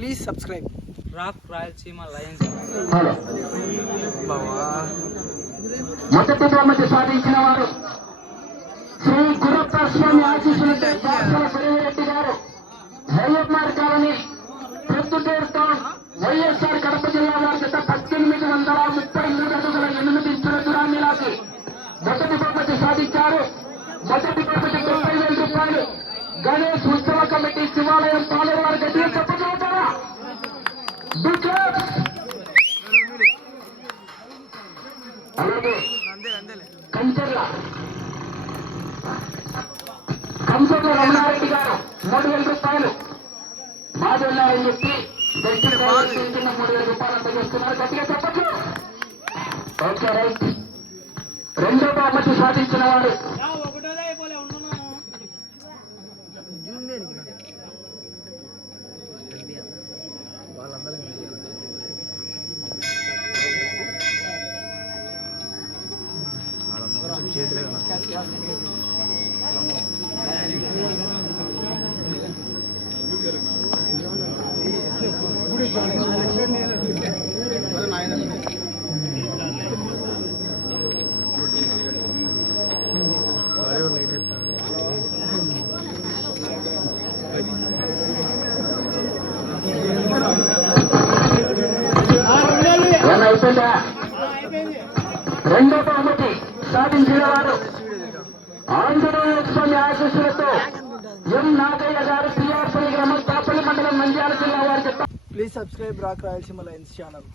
Please subscribe rock Rayalaseema lions మొదటి బహుమతి సాధించిన వారు. శ్రీ గురప్ప స్వామి ఆశీస్సులతో దాసల పెరిగిరెడ్డి గారు YSR colony Proddatur town YSR Kadapa జిల్లా వారి జత పద్దెనిమిది వందల ముప్పై మూడు అడుగుల ఎనిమిది దూరాన్ని లాగి మొదటి బహుమతి సాధించారు. మొదటి బహుమతి ముప్పై వేల రూపాయలు. గణేష్ ఉత్సవ కమిటీ శివాలయం పాలవారి చెప్పగలుగుతారా అలాగే కంచర్ల కంచర్ల రమణారెడ్డి గారు మూడు వేల రూపాయలు మాదెల్లారని చెప్పి మూడు వేల రూపాయలు అంత చేస్తున్నారు గట్టిగా చెప్పచ్చు ఓకే రైట్. రెండో బహుమతి సాధించిన వాడు రెండో బహుమతి సాధించిన వారు. ఆంజనేయ స్వామి ఆశీస్సులతో please subscribe rock Rayalaseema lions channel